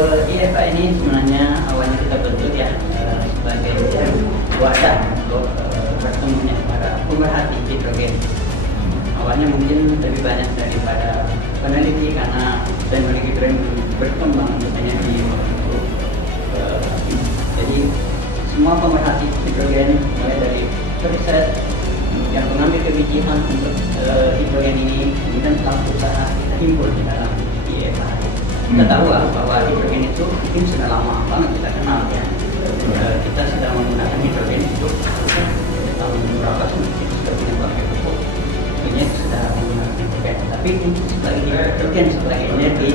IFA ini sebenarnya awalnya kita bentuk ya sebagai wadah untuk bertemunya para pemerhati hidrogen. Awalnya mungkin lebih banyak daripada peneliti karena teknologi hidrogen berkembang misalnya di waktu itu. Jadi semua pemerhati hidrogen mulai dari riset yang mengambil kebijakan untuk hidrogen ini kemudian pelaku usaha kita himpun di dalam IFA. Kita tahu bahwa hidrogen itu mungkin sudah lama banget kita kenal ya. Kita sudah menggunakan hidrogen itu tahun berapa sih kita sudah punya pakai pupuk. Tentunya sudah menggunakan hidrogen. Tapi untuk sebagai hidrogen sebagai energi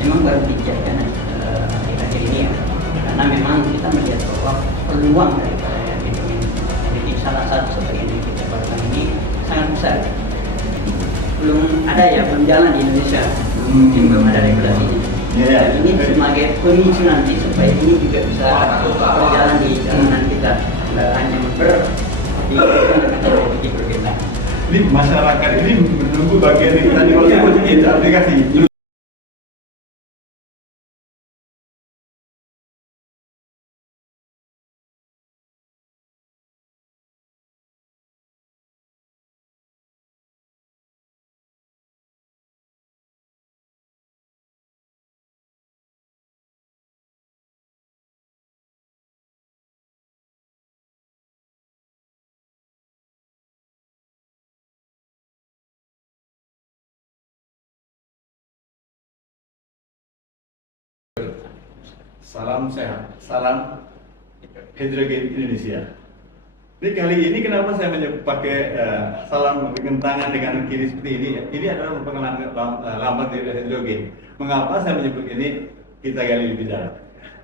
memang baru dijadikan akhir-akhir ini ya. Karena memang kita melihat bahwa peluang daripada hidrogen energi salah satu sebagai energi terbarukan ini sangat besar. Belum ada ya, belum jalan di Indonesia, belum ada regulasinya. Ini sebagai pemicu nanti supaya ini juga bisa berjalan di jalanan kita, tidak hanya di berbeda. Ini masyarakat ini menunggu bagian yang tadi waktu itu aplikasi. Salam sehat, salam hidrogen Indonesia. Ini kali ini kenapa saya pakai salam dengan tangan dengan kiri seperti ini? Ini adalah merupakan lambang dari hidrogen. Mengapa saya menyebut ini? Kita gali lebih dalam.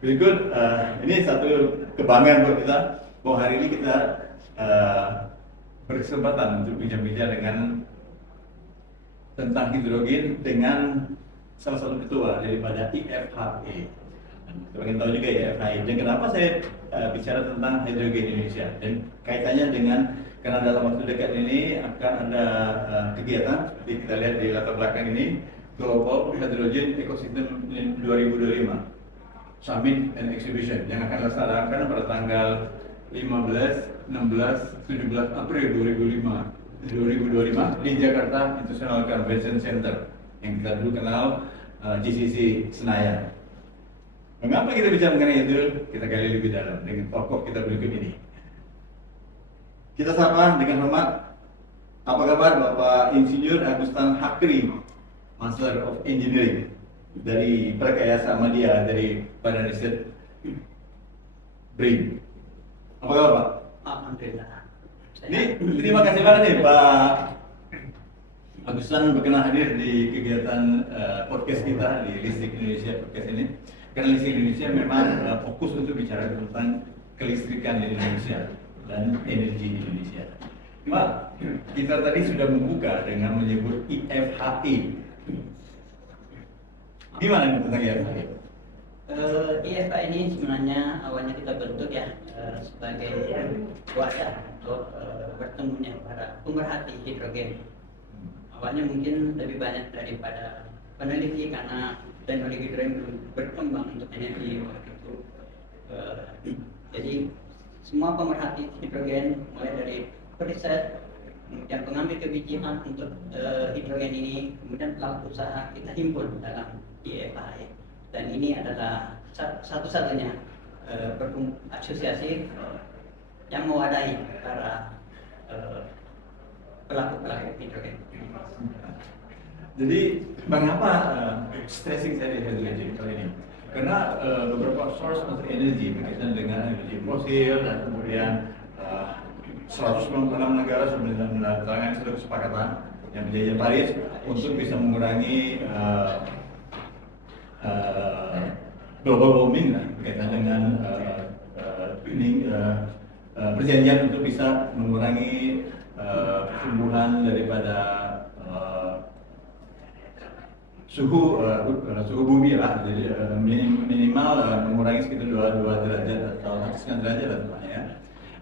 Berikut ini satu kebanggaan buat kita bahwa hari ini kita berkesempatan untuk bincang-bincang dengan tentang hidrogen dengan salah satu ketua daripada IFHE. Sebagian tahu juga ya IFHE. Dan kenapa saya bicara tentang hidrogen Indonesia dan kaitannya dengan karena dalam waktu dekat ini akan ada kegiatan seperti kita lihat di latar belakang ini, Global Hydrogen Ecosystem 2025 Summit and Exhibition yang akan dilaksanakan pada tanggal 15, 16, 17 April 2025 di Jakarta International Convention Center yang kita dulu kenal GCC Senayan. Mengapa kita bicara mengenai itu? Kita gali lebih dalam dengan tokoh kita berikut ini. Kita sapa dengan hormat. Apa kabar Bapak Insinyur Agustan Hakri, Master of Engineering dari Prakayasa Media dari Badan Riset BRIN. Apa kabar Pak? Alhamdulillah. Ini terima kasih banget nih Pak Agustan berkenan hadir di kegiatan podcast kita di Listrik Indonesia podcast ini. Karena Listrik Indonesia memang fokus untuk bicara tentang kelistrikan di Indonesia dan energi di Indonesia. Pak, kita tadi sudah membuka dengan menyebut IFHE. Gimana tentang IFHE? IFA ini sebenarnya awalnya kita bentuk ya sebagai wadah untuk bertemunya para pemerhati hidrogen. Awalnya mungkin lebih banyak daripada peneliti karena teknologi hidrogen belum berkembang untuk energi waktu itu. Jadi semua pemerhati hidrogen mulai dari riset kemudian pengambil kebijakan untuk hidrogen ini kemudian pelaku usaha kita himpun dalam IFA. Dan ini adalah satu-satunya asosiasi yang mewadahi para pelaku-pelaku hidrogen. Jadi mengapa stressing saya di hidrogen kali ini? Karena beberapa source of energy berkaitan dengan energi fosil dan kemudian 196 negara sudah menandatangani suatu kesepakatan yang berjanji Paris untuk bisa mengurangi global warming berkaitan dengan perjanjian untuk bisa mengurangi pertumbuhan daripada suhu bumi lah, jadi minimal mengurangi sekitar 2 derajat atau 1,5 derajat lah temannya ya.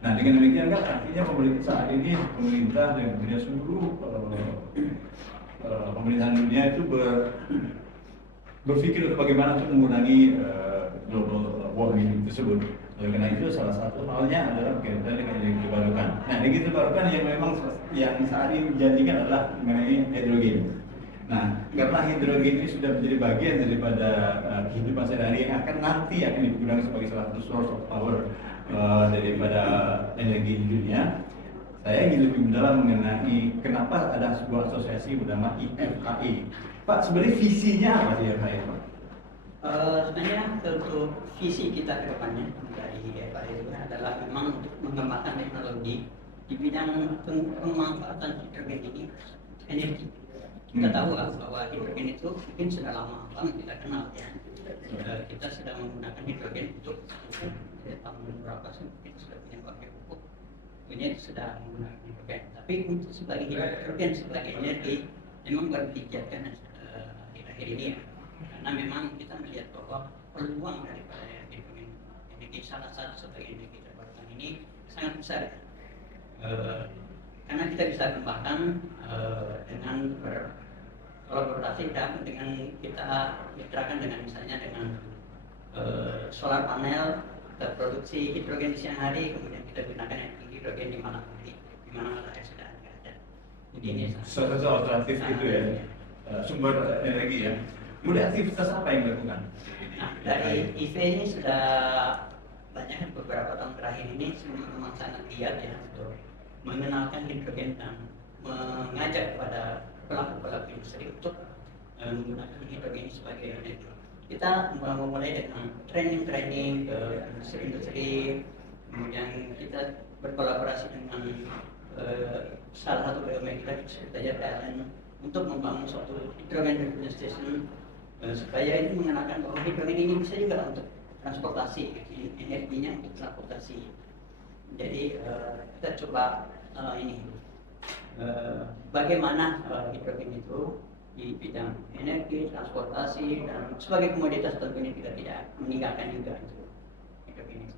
Nah dengan demikian kan artinya pemerintah saat ini pemerintah dan dunia seluruh pemerintahan dunia itu berpikir bagaimana untuk mengurangi global warming tersebut. Oleh karena itu salah satu halnya adalah berkaitan dengan energi terbarukan. Nah, energi terbarukan yang memang yang saat ini dijanjikan adalah mengenai hidrogen. Nah, karena hidrogen ini sudah menjadi bagian daripada kehidupan sehari-hari yang nanti akan digunakan sebagai salah satu source of power daripada energi di dunia. Saya ingin lebih mendalam mengenai kenapa ada sebuah asosiasi bernama IFHI. Pak, sebenarnya visinya apa sih IFHI, Pak? Sebenarnya untuk visi kita ke depannya dari IFHI itu adalah memang untuk mengembangkan teknologi di bidang pemanfaatan hidrogen ini energi. Kita tahu bahwa hidrogen itu mungkin sudah lama banget kita kenal ya. Kita sudah menggunakan hidrogen untuk tahun berapa sih kita sudah punya pakai pupuk. Ini sudah menggunakan hidrogen. Tapi untuk sebagai hidrogen sebagai energi memang baru digiatkan akhir-akhir ini ya. Karena memang kita melihat bahwa peluang daripada hidrogen energi salah satu sebagai energi terbarukan ini sangat besar. Karena kita bisa kembangkan dengan berkolaborasi dan dengan kita mitrakan dengan misalnya dengan solar panel, kita produksi hidrogen di siang hari, kemudian kita gunakan energi hidrogen di malam hari, di mana matahari sudah tidak ada. Jadi ini salah satu alternatif itu ya, sumber energi ya. Kemudian aktivitas apa yang dilakukan? Nah, dari IV ini sudah banyak beberapa tahun terakhir ini memang sangat giat ya untuk mengenalkan hidrogen dan mengajak kepada pelaku-pelaku industri untuk menggunakan hidrogen sebagai energi. Kita memulai dengan training ke industri-industri, kemudian kita berkolaborasi dengan salah satu BUMN kita sebut saja PLN untuk membangun suatu hidrogen refueling station supaya ini mengenalkan bahwa hidrogen ini bisa juga untuk transportasi, energinya untuk transportasi. Jadi kita coba bagaimana hidrogen itu di bidang energi, transportasi, dan sebagai komoditas tentunya kita tidak meninggalkan juga itu hidrogen itu.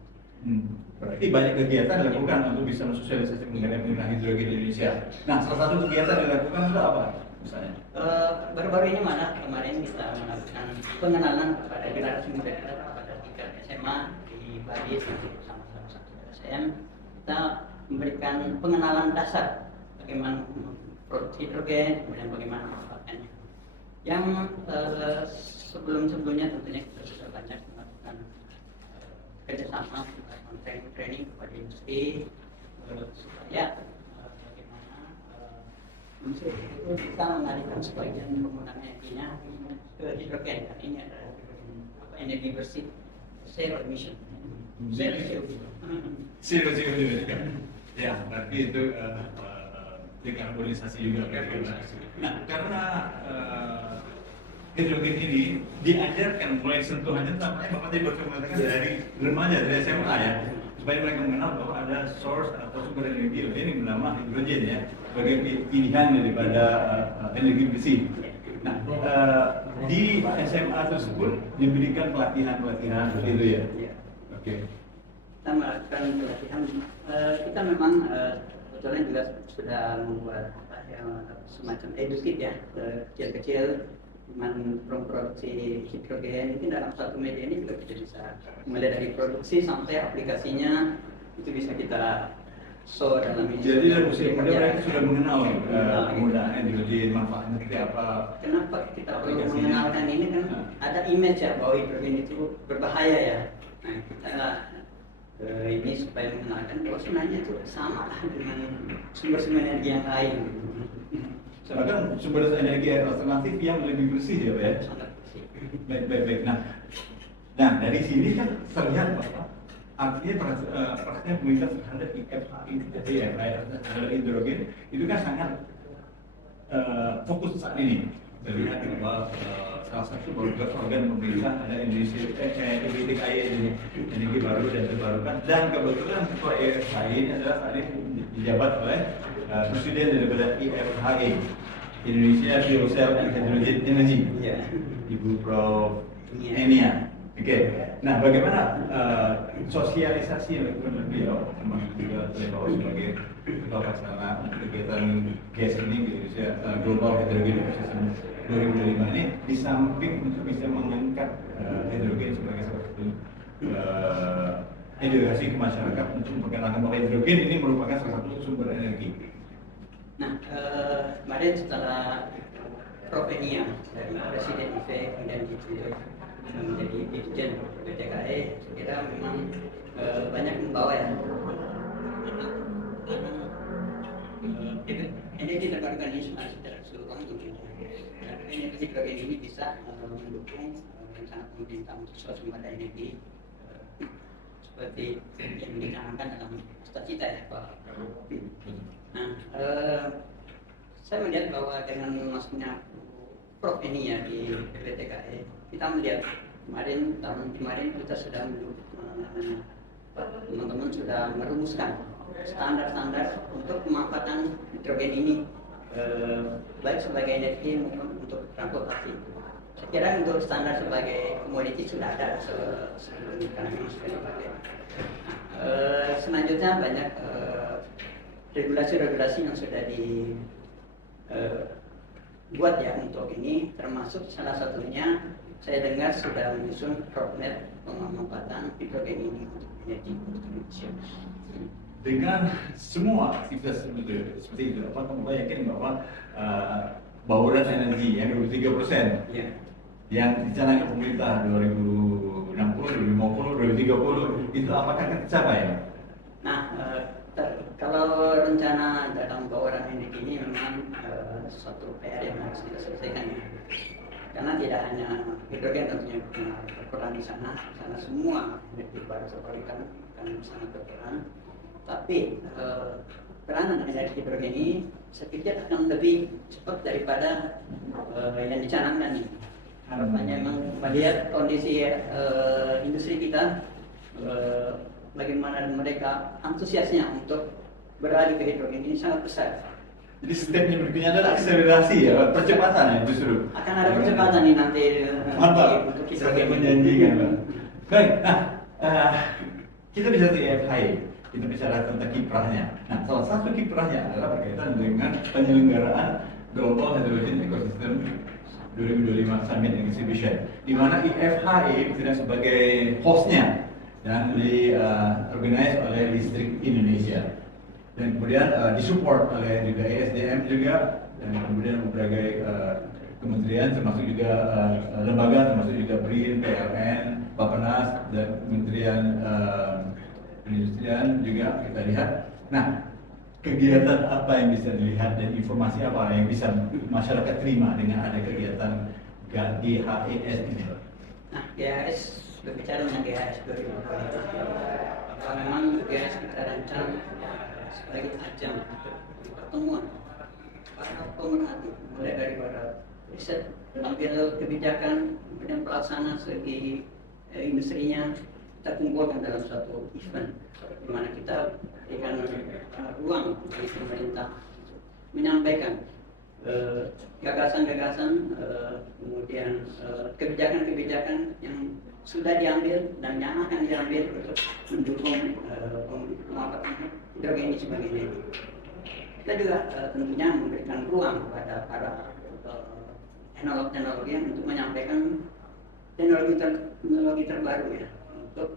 Berarti banyak kegiatan dilakukan untuk bisa mensosialisasikan mengenai hidrogen di Indonesia. Nah, salah satu kegiatan yang dilakukan itu apa? Misalnya? Baru-baru ini mana kemarin kita melakukan pengenalan kepada generasi muda kita kepada tingkat SMA di Bali sama-sama satu LSM. Kita memberikan pengenalan dasar bagaimana produksi hidrogen, kemudian bagaimana memanfaatkannya. Yang sebelum-sebelumnya tentunya kita sudah banyak melakukan kerjasama melakukan training kepada industri supaya bagaimana industri itu bisa mengalihkan sebagian penggunaan energinya ke hidrogen. Dan ini adalah energi bersih, zero emission. Zero ya, berarti itu dekarbonisasi juga. Nah, karena hidrogen ini diajarkan mulai sentuhannya, tampaknya Bapak tadi baru mengatakan dari remaja, dari SMA ya, supaya mereka mengenal bahwa ada source atau sumber energi yang bernama hidrogen ya, sebagai pilihan daripada energi bersih. Nah, di SMA tersebut diberikan pelatihan seperti itu ya. Oke. Kita melakukan pelatihan. Kita memang kebetulan juga sudah membuat semacam edukit ya, kecil-kecil memproduksi hidrogen. Mungkin dalam satu media ini juga kita bisa mulai dari produksi sampai aplikasinya itu bisa kita show dalam ini. Jadi dari usia muda mereka sudah mengenal penggunaan hidrogen, manfaatnya seperti apa. Kenapa kita perlu mengenalkan ini kan ada image ya bahwa hidrogen itu berbahaya ya. Nah, kita ini supaya mengenalkan bahwa sebenarnya itu sama lah dengan sumber-sumber energi yang lain. Bahkan sumber energi alternatif yang lebih bersih ya Pak ya. Baik. Nah dari sini kan terlihat bahwa artinya perhatian pemerintah terhadap IFHI terhadap hidrogen itu kan sangat fokus saat ini. Terlihat bahwa salah satu organ pemerintah ada Indonesia energi baru dan terbarukan, dan kebetulan ketua IFHI ini adalah saat ini dijabat oleh presiden daripada IFHI, Indonesia Fuel Cell and Hydrogen Energy, Ibu Prof. Enia. Oke. Nah, bagaimana sosialisasi yang dilakukan oleh beliau, termasuk juga oleh Bapak sebagai Ketua Pelaksana untuk kegiatan GHS ini di Indonesia, Global Hydrogen Ecosystem 2025 ini, di samping untuk bisa mengangkat hidrogen sebagai salah satu edukasi ke masyarakat untuk memperkenalkan bahwa hidrogen ini merupakan salah satu sumber energi. Nah, kemarin setelah Provenia dari Presiden IFE kemudian ditunjuk menjadi Dirjen PTKE, saya kira memang banyak membawa ya. Energi terbarukan ini secara keseluruhan tentunya. Dan energi hidrogen ini bisa mendukung rencana pemerintah untuk swasembada energi seperti yang dicanangkan dalam cita-cita ya Pak. Nah, saya melihat bahwa dengan masuknya Prof ini ya di PTKE, kita melihat tahun kemarin kita sudah teman-teman sudah merumuskan standar-standar untuk pemanfaatan hidrogen ini, baik sebagai energi maupun untuk transportasi. Saya kira untuk standar sebagai komoditi sudah ada sebelum karena memang sudah dipakai. Selanjutnya banyak regulasi-regulasi yang sudah dibuat ya untuk ini, termasuk salah satunya saya dengar sudah menyusun roadmap pemanfaatan hidrogen ini untuk energi Indonesia. Dengan semua aktivitas seperti itu, apa kamu yakin bahwa bauran energi yang 23% yang dicanangkan pemerintah 2060, 2050, 2030 itu apakah akan tercapai? Nah, kalau rencana dalam bauran energi ini memang suatu PR yang harus kita selesaikan ya. Karena tidak hanya hidrogen tentunya berperan di sana semua energi baru terbarukan akan sangat berperan. Tapi peranan energi hidrogen ini saya pikir akan lebih cepat daripada yang dicanangkan ini. Harapannya memang melihat kondisi industri kita, bagaimana mereka antusiasnya untuk beralih ke hidrogen ini sangat besar. Jadi stepnya berikutnya adalah akselerasi ya, percepatan ya justru. Akan ada percepatan nih nanti mantap, untuk sangat menjanjikan. Baik, nah kita bisa lihat kita bicara tentang kiprahnya. Nah, salah satu kiprahnya adalah berkaitan dengan penyelenggaraan Global Hydrogen Ecosystem 2025 Summit and Exhibition, di mana IFHI tidak sebagai hostnya dan diorganize oleh Listrik Indonesia, dan kemudian disupport oleh juga ESDM juga, dan kemudian berbagai kementerian termasuk juga lembaga termasuk juga BRIN, PLN, Bappenas, dan Kementerian Perindustrian juga kita lihat. Nah, kegiatan apa yang bisa dilihat dan informasi apa yang bisa masyarakat terima dengan ada kegiatan GHES ini? Nah, GHES, berbicara dengan GHES 2025, bahwa memang GHES kita rancang sebagai ajang pertemuan para pemerhati, mulai dari para riset, ambil kebijakan, kemudian pelaksana segi industrinya, kita kumpulkan dalam suatu event di mana kita berikan ruang bagi pemerintah menyampaikan gagasan-gagasan, kemudian kebijakan-kebijakan yang sudah diambil dan yang akan diambil untuk mendukung pemanfaatan hidrogen ini sebagai energi. Kita juga tentunya memberikan ruang kepada para teknolog-teknologi yang untuk menyampaikan teknologi terbaru ya, untuk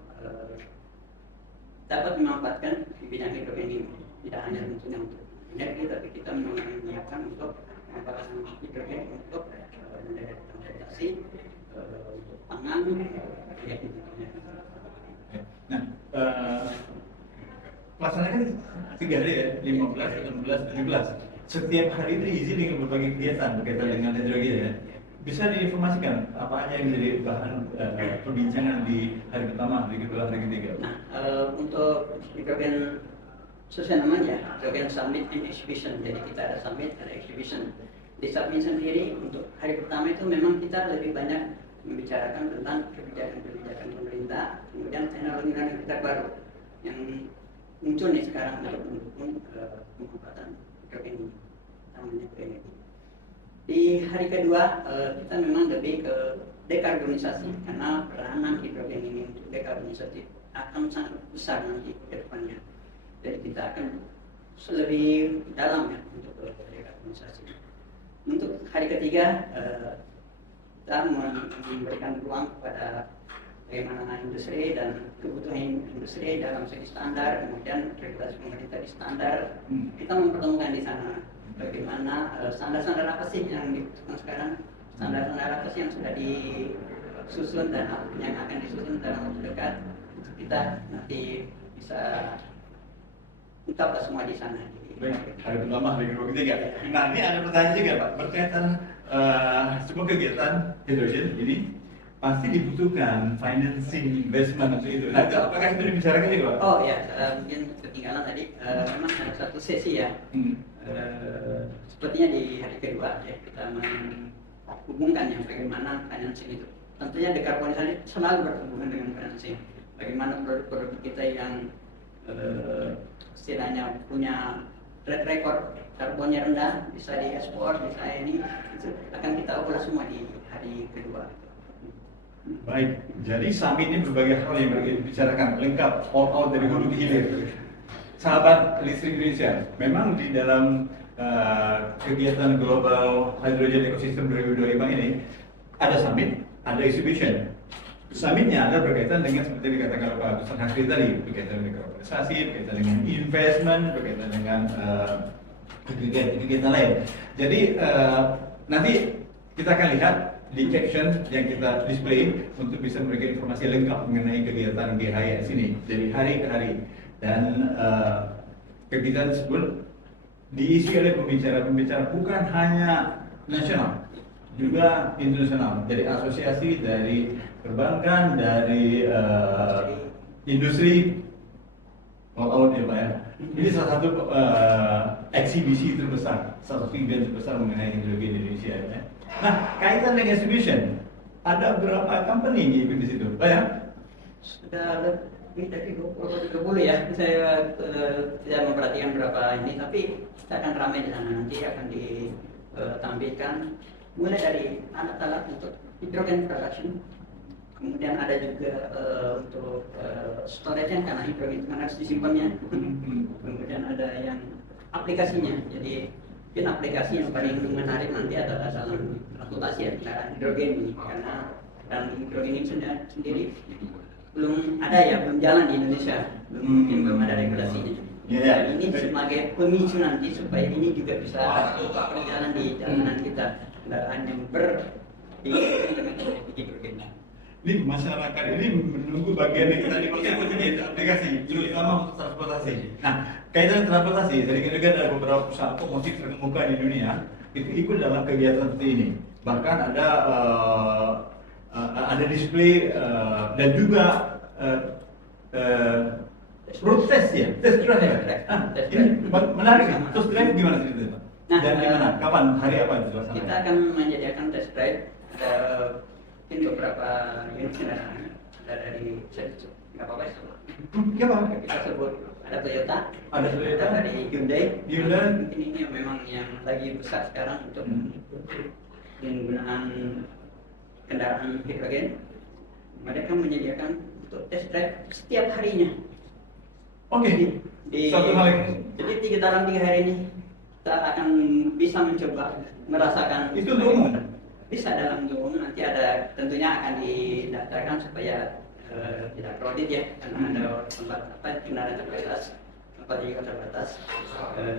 dapat memanfaatkan di bidang hidrogen ini. Tidak hanya tentunya untuk energi, tapi kita menyiapkan untuk pemanfaatan hidrogen untuk transportasi, untuk pangan, ya tentunya. Nah, pelaksanakan 3 hari ya, 15, 16, 17. Setiap hari itu izin dengan berbagai kegiatan berkaitan dengan hidrogen ya. Bisa diinformasikan apa aja yang menjadi bahan perbincangan di hari pertama, hari kedua, hari ketiga? Nah, untuk hidrogen sesuai namanya, hidrogen summit and exhibition. Jadi kita ada summit, ada exhibition. Di summit sendiri untuk hari pertama itu memang kita lebih banyak membicarakan tentang kebijakan-kebijakan pemerintah, kemudian teknologi terbaru yang muncul nih sekarang untuk mendukung pemanfaatan hidrogen ini, namanya energi. Di hari kedua kita memang lebih ke dekarbonisasi, karena peranan hidrogen ini untuk dekarbonisasi akan sangat besar nanti ke depannya. Jadi kita akan lebih dalam ya untuk dekarbonasi. Untuk hari ketiga kita memberikan ruang kepada bagaimana industri dan kebutuhan industri dalam segi standar, kemudian regulasi pemerintah di standar. Kita mempertemukan di sana bagaimana standar-standar apa sih yang dibutuhkan sekarang, standar-standar apa sih yang sudah disusun dan yang akan disusun dalam waktu dekat. Kita nanti bisa ungkapkan semua di sana. Baik, hari pertama, hari kedua, ketiga. Nah, ini ada pertanyaan juga Pak, berkaitan semua kegiatan hidrogen ini pasti dibutuhkan financing investment untuk itu. Nah, apakah itu dibicarakan juga Pak? Oh ya, mungkin ketinggalan tadi, memang ada satu sesi ya. Sepertinya di hari kedua ya, kita menghubungkan yang bagaimana financing itu. Tentunya dekarbonisasi selalu berhubungan dengan financing. Bagaimana produk-produk kita yang istilahnya punya track record karbonnya rendah, bisa diekspor, bisa ini, itu akan kita ulas semua di hari kedua. Baik, jadi summit ini berbagai hal yang dibicarakan, lengkap, all out dari hulu ke hilir. Sahabat listrik Indonesia, memang di dalam kegiatan Global Hydrogen Ecosystem 2025 ini ada summit, ada exhibition. Summitnya ada berkaitan dengan seperti dikatakan Pak Ustaz Hakri tadi, berkaitan dengan organisasi, berkaitan dengan investment, berkaitan dengan kegiatan lain. Jadi nanti kita akan lihat di caption yang kita display untuk bisa memberikan informasi lengkap mengenai kegiatan GHIS ini dari hari ke hari. Dan kegiatan tersebut diisi oleh pembicara-pembicara bukan hanya nasional, juga internasional, dari asosiasi, dari perbankan, dari industri, all out ya Pak ya. Ini salah satu eksibisi terbesar, salah satu event terbesar mengenai hidrogen di Indonesia ya. Nah, kaitan dengan exhibition, ada berapa company yang ikut di situ, Pak ya? Sudah lebih dari 20-30 ya. Saya tidak memperhatikan berapa ini, tapi kita akan ramai di sana, nanti akan ditampilkan mulai dari alat-alat untuk hydrogen production, kemudian ada juga untuk storage karena hidrogen itu harus disimpannya, kemudian ada yang aplikasinya. Jadi mungkin aplikasi yang paling menarik nanti adalah dalam transportasi ya, kendaraan hidrogen ini, karena dalam hidrogen ini sendiri belum ada ya, belum jalan di Indonesia, belum ada regulasinya. Yeah. Ini sebagai pemicu nanti supaya ini juga bisa berjalan di jalanan kita, kendaraan yang dengan hidrogen. Ini masyarakat ini menunggu bagian yang tadi maksudnya aplikasi, terutama untuk transportasi. Nah, kaitan transportasi, dari juga ada beberapa perusahaan otomotif terkemuka di dunia itu ikut dalam kegiatan seperti ini. Bahkan ada display dan juga road test ya, test drive ya. Ini menarik. Test drive gimana ceritanya? Nah, dan di mana? Kapan? Hari apa itu? Kita akan menyediakan test drive. Ada mungkin beberapa unit kendaraan. Ada dari nggak apa-apa ya. Kita sebut ada Toyota, ada dari Hyundai. Hyundai. Ini memang yang lagi besar sekarang untuk penggunaan kendaraan hidrogen. Mereka menyediakan untuk test drive setiap harinya. Oke. Satu hal yang jadi dalam 3 hari ini kita akan bisa mencoba merasakan itu untuk umum. Bisa dalam umum, nanti ada tentunya akan didaftarkan supaya tidak crowded ya, karena ada tempat kendaraan terbatas, tempat juga terbatas.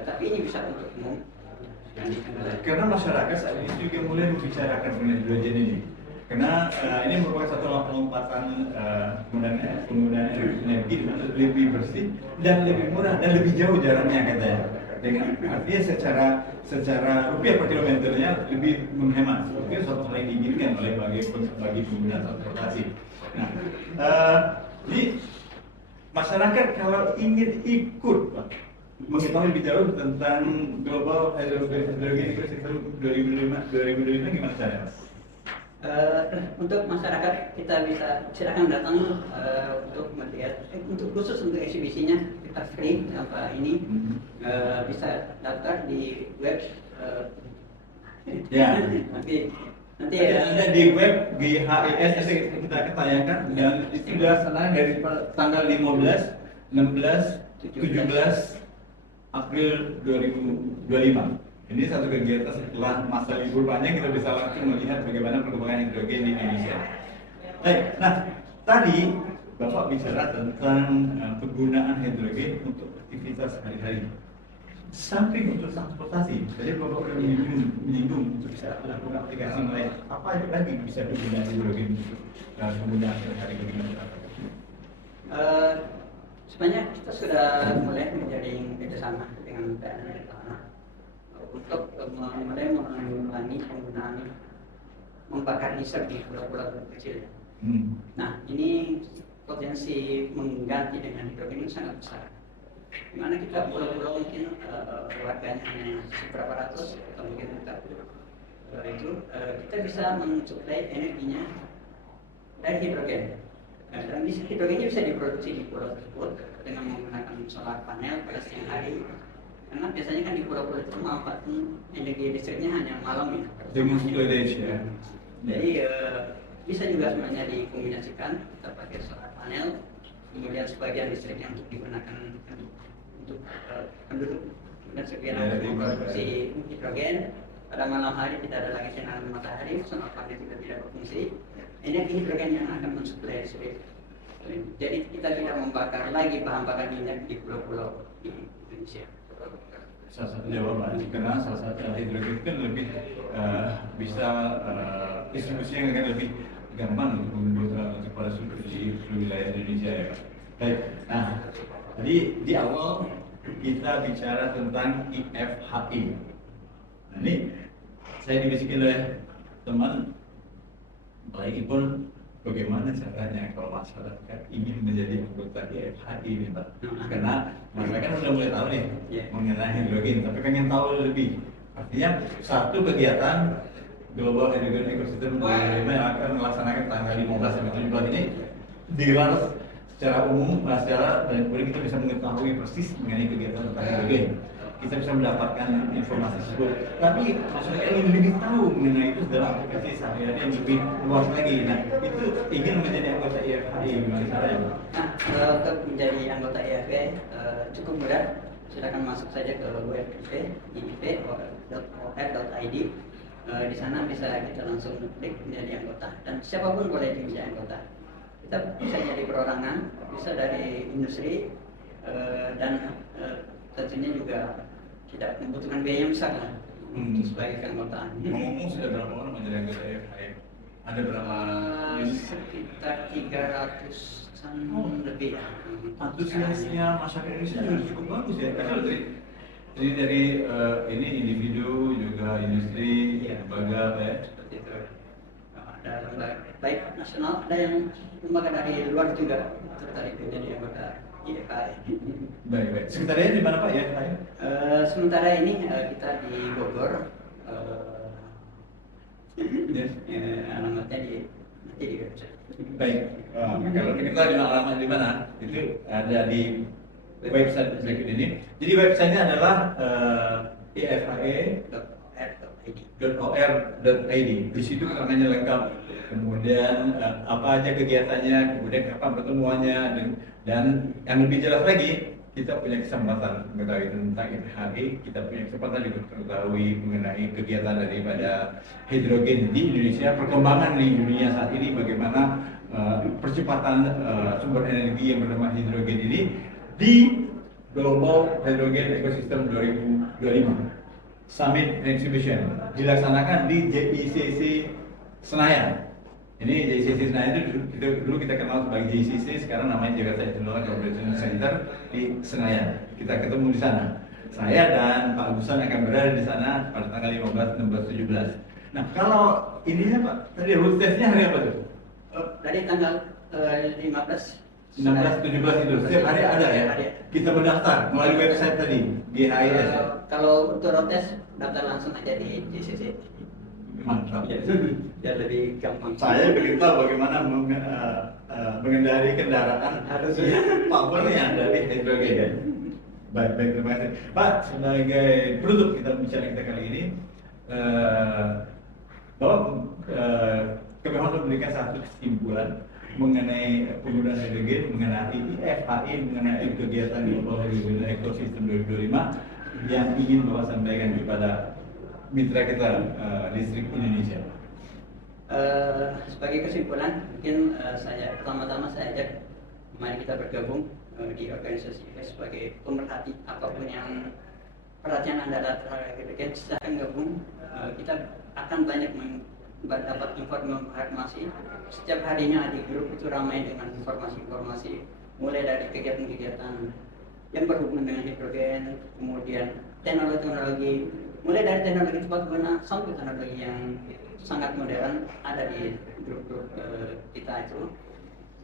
Tapi ini bisa untuk umum. Karena masyarakat saat ini juga mulai membicarakan mengenai hidrogen ini. Karena ini merupakan satu lompatan penggunaan energi dengan lebih bersih dan lebih murah dan lebih jauh jaraknya katanya. Dengan artinya secara rupiah per kilometernya lebih menghemat. Itu suatu hal yang diinginkan oleh bagi pengguna transportasi. Nah, jadi masyarakat kalau ingin ikut Pak, mengetahui lebih jauh tentang Global Hydrogen Ecosystem 2025 gimana caranya? Untuk masyarakat kita bisa silakan datang untuk melihat, untuk khusus untuk eksibisinya kita free apa ini bisa daftar di web. Ya. Nanti ada di web GHIS kita akan tayangkan dan itu sudah senang dari tanggal 15, 16, 17 April 2025. Ini satu kegiatan setelah masa libur panjang kita bisa langsung melihat bagaimana perkembangan hidrogen di Indonesia. Baik, nah tadi Bapak bicara tentang penggunaan hidrogen untuk aktivitas sehari-hari. Samping untuk transportasi, tadi Bapak sudah menyinggung untuk bisa melakukan aplikasi lain. Apa lagi bisa digunakan hidrogen untuk penggunaan sehari-hari bagi masyarakat? Sebenarnya kita sudah mulai menjalin kerjasama dengan BNN untuk mulai mengurangi penggunaan membakar diesel di pulau-pulau kecil. Nah, ini potensi mengganti dengan hidrogen sangat besar. Dimana kita pulau-pulau mungkin warganya hanya beberapa ratus atau mungkin juta itu kita bisa mensuplai energinya dari hidrogen. Nah, dan hidrogennya bisa diproduksi di pulau tersebut dengan menggunakan solar panel pada siang hari. Karena biasanya kan di pulau-pulau itu memanfaatkan energi listriknya hanya malam ya. Dengan storage ya. Jadi bisa juga sebenarnya dikombinasikan kita pakai solar panel, kemudian sebagian listrik yang untuk digunakan untuk penduduk dan sebagian untuk memproduksi hidrogen. Pada malam hari tidak ada lagi sinar matahari, solar panel juga tidak berfungsi. Energi hidrogen yang akan mensuplai listrik. Jadi kita tidak membakar lagi bahan bakar minyak di pulau-pulau di Indonesia. Salah satu jawaban, karena salah satu hidrogen kan lebih bisa distribusi yang akan lebih gampang untuk kepada seluruh wilayah Indonesia ya Pak. Baik, nah tadi di awal kita bicara tentang IFHI. Nah ini saya dibisikin oleh teman, apalagi pun bagaimana caranya kalau masyarakat ingin menjadi anggota IFHI ini Pak? Karena masyarakat sudah mulai tahu nih mengenai hidrogen, tapi pengen tahu lebih. Artinya satu kegiatan Global Hydrogen Ecosystem 2025 yang akan melaksanakan tanggal 15 sampai 17 ini digelar secara umum, secara dan kemudian kita bisa mengetahui persis mengenai kegiatan tentang hidrogen. Kita bisa mendapatkan informasi tersebut. Tapi masyarakat ingin lebih tahu mengenai itu dalam aplikasi sehari-hari yang lebih luas lagi. Nah, itu ingin menjadi anggota IFHI gimana caranya? Nah, untuk menjadi anggota IFHI cukup mudah. Silakan masuk saja ke web iip.or.id. Di sana bisa kita langsung klik menjadi anggota dan siapapun boleh menjadi anggota. Kita bisa jadi perorangan, bisa dari industri dan tentunya juga tidak membutuhkan biaya yang besar lah sebagai keanggotaan. Ngomong sudah berapa orang menjadi anggota IFHI? Ada berapa? Sekitar 300-an lebih ya. Antusiasnya masyarakat Indonesia juga cukup bagus ya. Jadi dari ini individu juga industri, lembaga ya. Seperti itu. Ada lembaga baik nasional, ada yang lembaga dari luar juga tertarik menjadi anggota IFHI. Baik. Sekretariatnya di mana Pak ya? Sementara ini kita di Bogor. Alamatnya di website. Baik. Kalau kita di alamat di mana? Itu ada di website berikut ini. Jadi websitenya adalah ifha.or.id. Di situ keterangannya lengkap. Kemudian apa aja kegiatannya, kemudian kapan pertemuannya, dan yang lebih jelas lagi, kita punya kesempatan mengetahui tentang IFHI. Kita punya kesempatan juga mengetahui mengenai kegiatan daripada hidrogen di Indonesia, perkembangan di dunia saat ini, bagaimana percepatan sumber energi yang bernama hidrogen ini di Global Hydrogen Ecosystem 2025 Summit and Exhibition dilaksanakan di JICC Senayan. Ini JICC Senayan itu dulu kita kenal sebagai JICC, sekarang namanya Jakarta International Convention Center di Senayan. Kita ketemu di sana. Saya dan Pak Busan akan berada di sana pada tanggal 15, 16, 17. Nah, kalau ininya Pak, tadi road testnya hari apa tuh? Dari tanggal 15 16, 17 itu, setiap hari ada ya? Kita mendaftar melalui website tadi, GHIS. Kalau untuk road test, daftar langsung aja di JCC. Mantap. Biar lebih gampang. Saya ingin tahu bagaimana mengendari kendaraan power yang dari hidrogen. Baik, terima kasih. Pak, sebagai penutup kita bicara kita kali ini, Bapak kami mohon memberikan satu kesimpulan mengenai penggunaan hidrogen, mengenai IFHI, mengenai kegiatan Global Hydrogen Ecosystem 2025 yang ingin Bapak sampaikan kepada mitra kita Listrik Indonesia. Sebagai kesimpulan, mungkin pertama-tama saya ajak mari kita bergabung di organisasi ini sebagai pemerhati apapun yang perhatian Anda terhadap hidrogen. Silahkan gabung, kita akan banyak mendapat informasi. Setiap harinya di grup itu ramai dengan informasi-informasi, mulai dari kegiatan-kegiatan yang berhubungan dengan hidrogen, kemudian teknologi-teknologi, mulai dari teknologi cepat guna sampai teknologi yang sangat modern ada di grup-grup kita itu.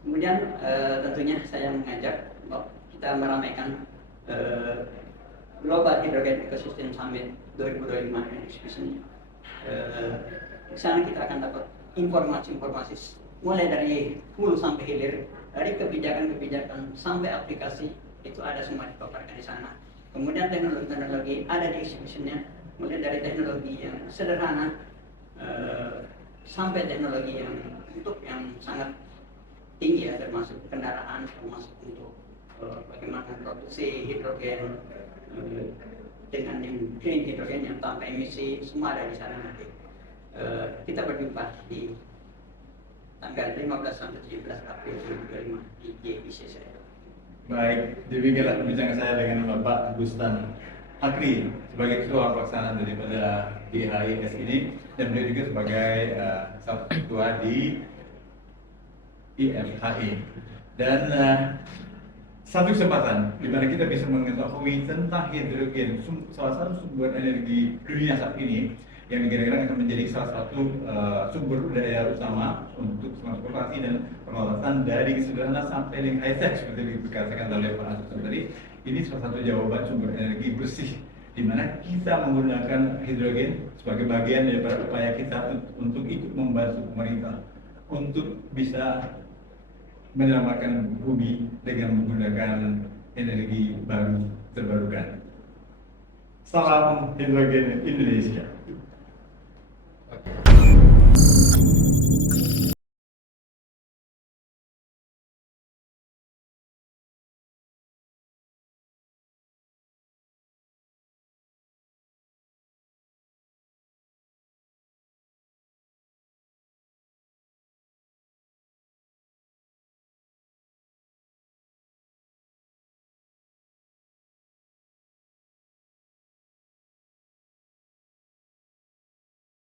Kemudian tentunya saya mengajak kita meramaikan Global Hydrogen Ecosystem Summit 2025 exhibition. Di sana kita akan dapat informasi-informasi mulai dari hulu sampai hilir, dari kebijakan-kebijakan sampai aplikasi, itu ada semua dipaparkan di sana. Kemudian teknologi-teknologi ada di exhibitionnya, mulai dari teknologi yang sederhana sampai teknologi yang sangat tinggi ya, termasuk kendaraan, termasuk untuk bagaimana produksi hidrogen dengan yang clean hidrogen yang tanpa emisi, semua ada di sana nanti. Kita berjumpa di tanggal 15 sampai 17 April 2025 di JICC. Baik, demikianlah perbincangan saya dengan Bapak Bustan Akri sebagai ketua pelaksanaan daripada IHIS ini, dan beliau juga sebagai satu ketua di IFHI. Dan satu kesempatan di mana kita bisa mengetahui tentang hidrogen, salah satu sumber energi dunia saat ini yang kira-kira akan menjadi salah satu sumber daya utama untuk transportasi dan peralatan dari sederhana sampai yang high tech seperti dikatakan oleh Pak Asep tadi. Ini salah satu jawaban sumber energi bersih di mana kita menggunakan hidrogen sebagai bagian daripada upaya kita untuk ikut membantu pemerintah untuk bisa menyelamatkan bumi dengan menggunakan energi baru terbarukan. Salam hidrogen Indonesia.